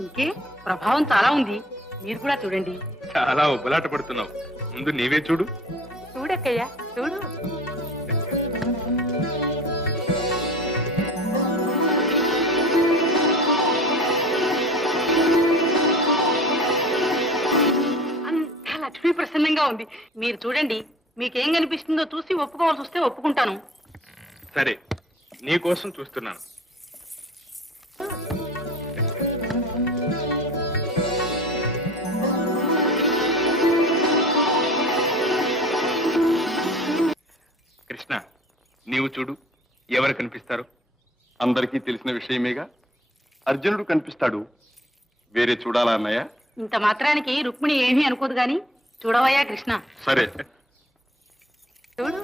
ఇంకే ప్రభావం చాలా ఉంది. మీరు కూడా చూడండి. చాలా ఉబ్బలాట పడుతున్నావు. ముందు నీవే చూడు. చూడక్కయ్యా చూడు. అంతా లక్ష్మీ ప్రసన్నంగా ఉంది. మీరు చూడండి. మీకేం కనిపిస్తుందో చూసి ఒప్పుకోవాల్సి వస్తే ఒప్పుకుంటాను. సరే, నీ కోసం చూస్తున్నాను. కృష్ణ, నీవు చూడు. ఎవరు కనిపిస్తారు? అందరికీ తెలిసిన విషయమేగా. అర్జునుడు కనిపిస్తాడు. వేరే చూడాలా అన్నయ్య? ఇంత మాత్రానికి రుక్మిణి ఏమీ అనుకోదు గాని చూడవయ్యా కృష్ణ. సరే చూడు.